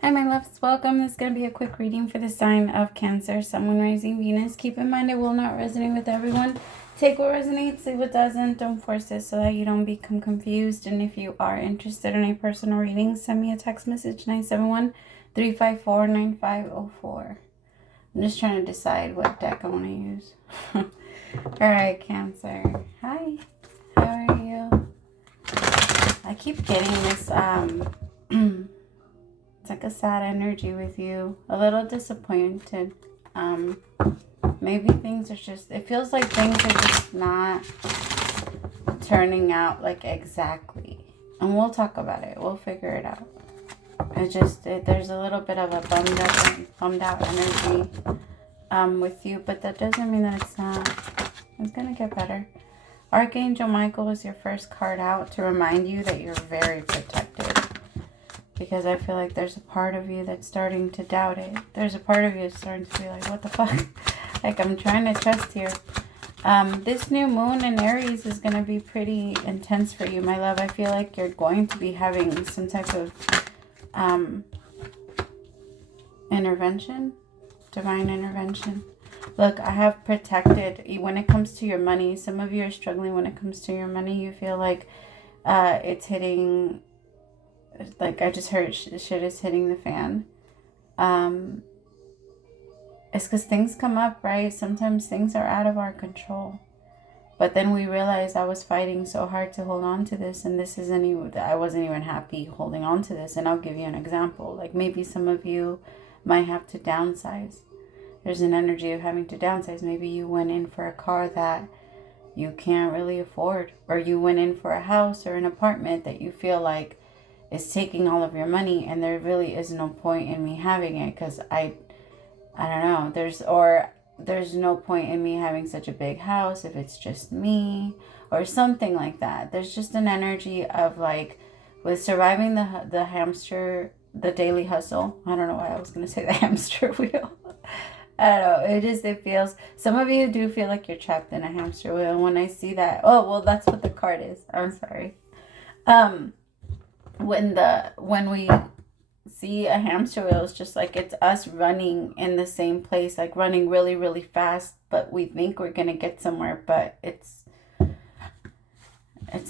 Hi, my loves. Welcome. This is going to be a quick reading for the sign of Cancer, Sun, Moon, Rising, Venus. Keep in mind it will not resonate with everyone. Take what resonates, leave what doesn't. Don't force it so that you don't become confused. And if you are interested in a personal reading, send me a text message, 971-354-9504. I'm just trying to decide what deck I want to use. All right, Cancer. Hi. How are you? I keep getting this, it's like a sad energy with you, a little disappointed. Maybe things are just, it feels like things are just not turning out like exactly. And we'll talk about it. We'll figure it out. There's a little bit of a bummed out energy with you, but that doesn't mean that it's not. It's gonna get better. Archangel Michael is your first card out to remind you that you're very protected. Because I feel like there's a part of you that's starting to doubt it. There's a part of you that's starting to be like, what the fuck? Like, I'm trying to trust here. This new moon in Aries is going to be pretty intense for you, my love. I feel like you're going to be having some type of intervention, divine intervention. Look, I have protected. When it comes to your money, some of you are struggling when it comes to your money. You feel like it's hitting... Like, I just heard shit is hitting the fan. It's because things come up, right? Sometimes things are out of our control. But then we realize I was fighting so hard to hold on to this, and this isn't even, I wasn't even happy holding on to this. And I'll give you an example. Like, maybe some of you might have to downsize. There's an energy of having to downsize. Maybe you went in for a car that you can't really afford, or you went in for a house or an apartment that you feel like is taking all of your money, and there really is no point in me having it because I don't know, there's no point in me having such a big house if it's just me or something like that. There's just an energy of like, with surviving the hamster, the daily hustle. I don't know why I was going to say the hamster wheel. I don't know. It feels, some of you do feel like you're trapped in a hamster wheel. And when I see that, oh, well, that's what the card is. I'm sorry. When we see a hamster wheel, it's just like it's us running in the same place, like running really, really fast, but we think we're gonna get somewhere, but it's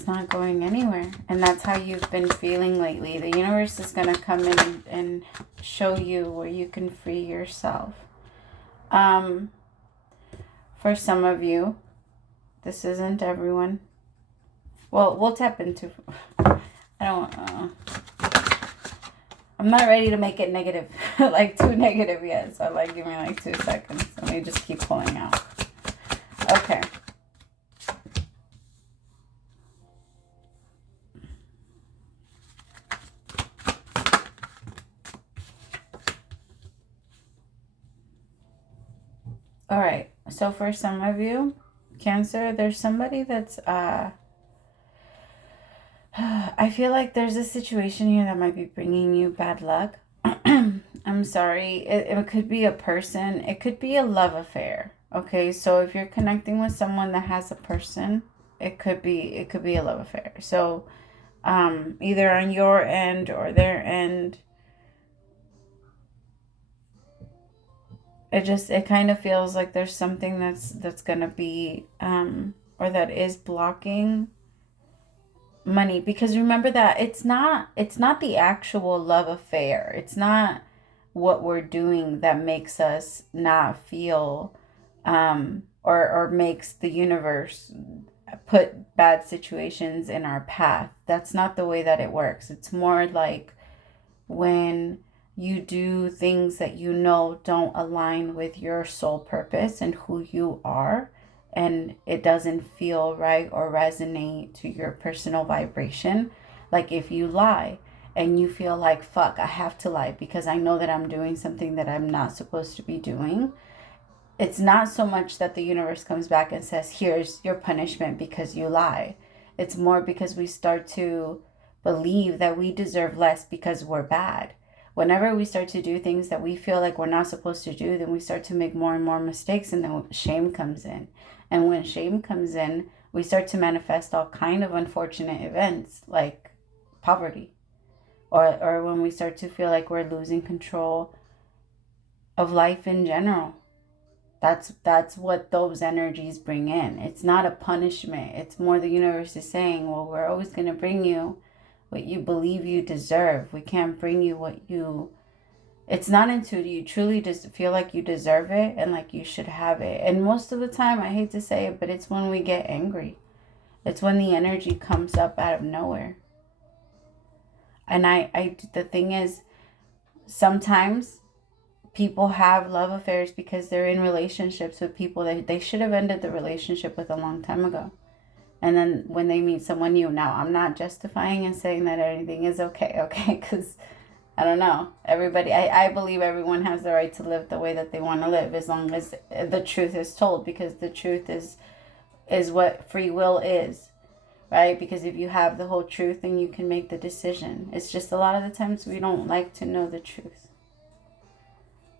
not going anywhere. And that's how you've been feeling lately. The universe is gonna come in and show you where you can free yourself. For some of you, this isn't everyone. Well, we'll tap into... I'm not ready to make it negative, like too negative yet. So like, give me like 2 seconds. Let me just keep pulling out. Okay. All right. So for some of you, Cancer, there's somebody that's, I feel like there's a situation here that might be bringing you bad luck. I'm sorry. It could be a person. It could be a love affair. Okay, so if you're connecting with someone that has a person, it could be a love affair. So either on your end or their end, it kind of feels like there's something that's gonna be or that is blocking money. Because remember that it's not the actual love affair. It's not what we're doing that makes us not feel or makes the universe put bad situations in our path. That's not the way that it works. It's more like when you do things that you know don't align with your soul purpose and who you are, and it doesn't feel right or resonate to your personal vibration. Like if you lie and you feel like, fuck, I have to lie because I know that I'm doing something that I'm not supposed to be doing. It's not so much that the universe comes back and says, here's your punishment because you lie. It's more because we start to believe that we deserve less because we're bad. Whenever we start to do things that we feel like we're not supposed to do, then we start to make more and more mistakes, and then shame comes in. And when shame comes in, we start to manifest all kind of unfortunate events like poverty, or when we start to feel like we're losing control of life in general. That's what those energies bring in. It's not a punishment. It's more the universe is saying, well, we're always going to bring you what you believe you deserve. We can't bring you what you... It's not until you truly just feel like you deserve it and like you should have it. And most of the time, I hate to say it, but it's when we get angry. It's when the energy comes up out of nowhere. And the thing is, sometimes people have love affairs because they're in relationships with people that they should have ended the relationship with a long time ago. And then when they meet someone new, now I'm not justifying and saying that anything is okay, because I don't know. Everybody, I believe everyone has the right to live the way that they want to live, as long as the truth is told, because the truth is what free will is, right? Because if you have the whole truth, then you can make the decision. It's just a lot of the times we don't like to know the truth.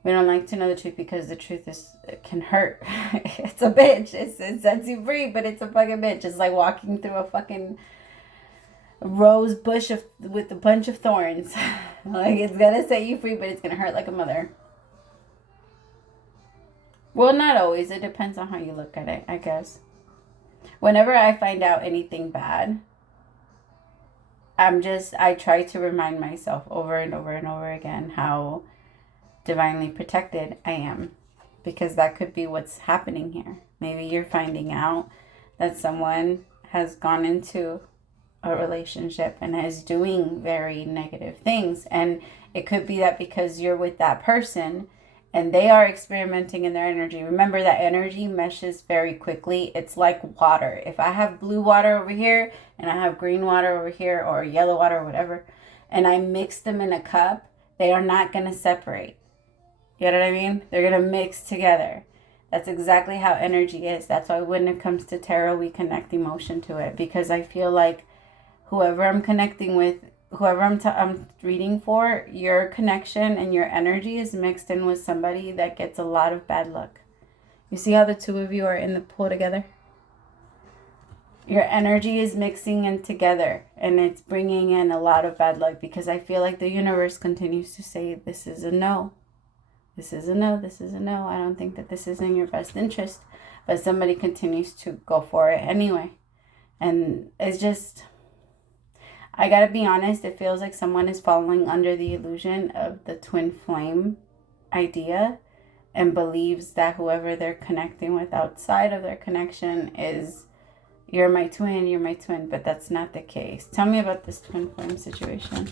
We don't like to know the truth because the truth it can hurt. It's a bitch. It sets you free, but it's a fucking bitch. It's like walking through a fucking rose bush with a bunch of thorns. Like, it's gonna set you free, but it's gonna hurt like a mother. Well, not always. It depends on how you look at it, I guess. Whenever I find out anything bad, I try to remind myself over and over and over again how divinely protected I am, because that could be what's happening here. Maybe you're finding out that someone has gone into a relationship and is doing very negative things, and it could be that because you're with that person and they are experimenting in their energy. Remember that energy meshes very quickly. It's like water. If I have blue water over here and I have green water over here, or yellow water or whatever, and I mix them in a cup, they are not going to separate. You know what I mean? They're going to mix together. That's exactly how energy is. That's why when it comes to tarot, we connect emotion to it, because I feel like whoever I'm connecting with, whoever I'm reading for, your connection and your energy is mixed in with somebody that gets a lot of bad luck. You see how the two of you are in the pool together? Your energy is mixing in together, and it's bringing in a lot of bad luck, because I feel like the universe continues to say, this is a no. This is a no. This is a no. I don't think that this is in your best interest. But somebody continues to go for it anyway. And it's just... I gotta be honest, it feels like someone is falling under the illusion of the twin flame idea and believes that whoever they're connecting with outside of their connection is, you're my twin, but that's not the case. Tell me about this twin flame situation.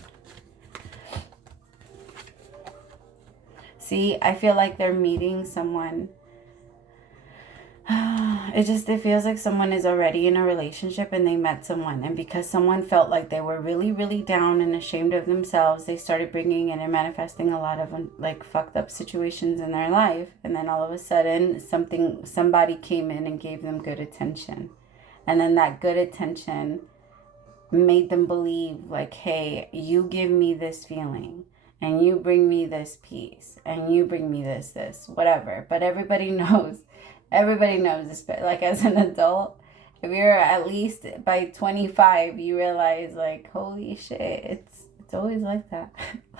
See, I feel like they're meeting someone. It feels like someone is already in a relationship and they met someone. And because someone felt like they were really, really down and ashamed of themselves, they started bringing in and manifesting a lot of like fucked up situations in their life. And then all of a sudden, somebody came in and gave them good attention. And then that good attention made them believe like, hey, you give me this feeling, and you bring me this peace, and you bring me this, whatever. But everybody knows this. Like, as an adult, if you're at least by 25, you realize like, holy shit, it's always like that.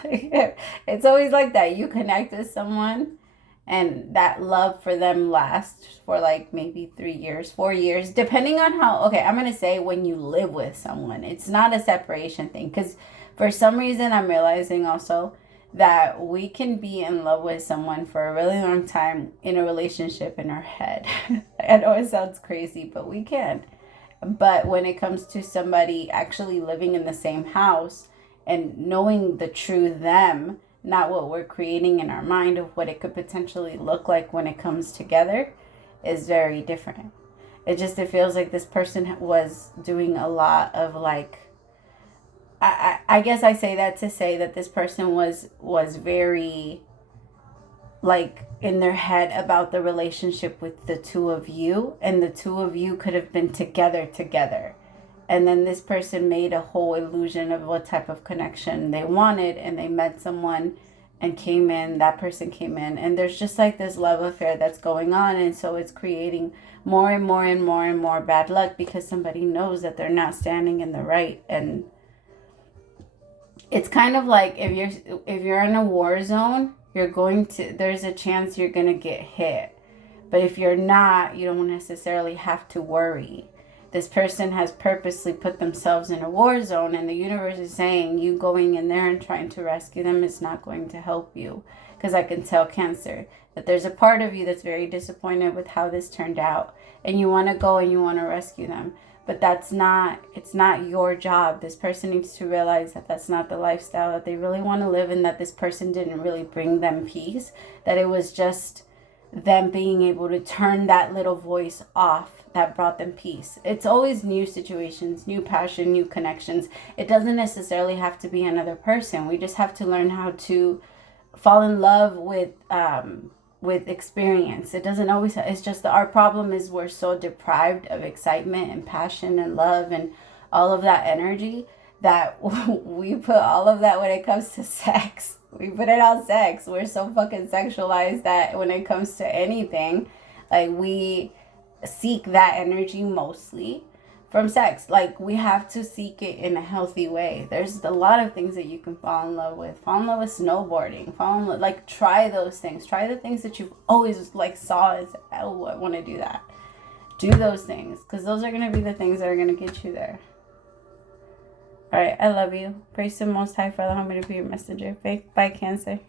Like, it's always like that. You connect with someone, and that love for them lasts for like maybe 3 years, 4 years, depending on how, okay, I'm going to say when you live with someone. It's not a separation thing, because for some reason I'm realizing also that we can be in love with someone for a really long time in a relationship in our head. I know it sounds crazy, but we can. But when it comes to somebody actually living in the same house and knowing the true them, not what we're creating in our mind of what it could potentially look like when it comes together, is very different. It feels like this person was doing a lot of like, I guess I say that to say that this person was very like in their head about the relationship with the two of you, and the two of you could have been together. And then this person made a whole illusion of what type of connection they wanted, and they met someone and that person came in, and there's just like this love affair that's going on, and so it's creating more and more and more and more bad luck, because somebody knows that they're not standing in the right, and It's kind of like if you're in a war zone, there's a chance you're going to get hit. But if you're not, you don't necessarily have to worry. This person has purposely put themselves in a war zone, and the universe is saying you going in there and trying to rescue them is not going to help you. Because I can tell, Cancer, that there's a part of you that's very disappointed with how this turned out, and you want to go and you want to rescue them. But it's not your job. This person needs to realize that that's not the lifestyle that they really want to live, and that this person didn't really bring them peace, that it was just them being able to turn that little voice off that brought them peace. It's always new situations, new passion, new connections. It doesn't necessarily have to be another person. We just have to learn how to fall in love with experience. It doesn't always, it's just that our problem is we're so deprived of excitement and passion and love and all of that energy that we put all of that when it comes to sex. We put it on sex. We're so fucking sexualized that when it comes to anything, like, we seek that energy mostly from sex. Like, we have to seek it in a healthy way. There's a lot of things that you can fall in love with. Fall in love with snowboarding. Fall in love, like, try those things. Try the things that you've always, like, saw as, oh, I want to do that. Do those things, because those are going to be the things that are going to get you there. All right, I love you. Praise the Most High for allowing me to be your messenger. Bye, Cancer.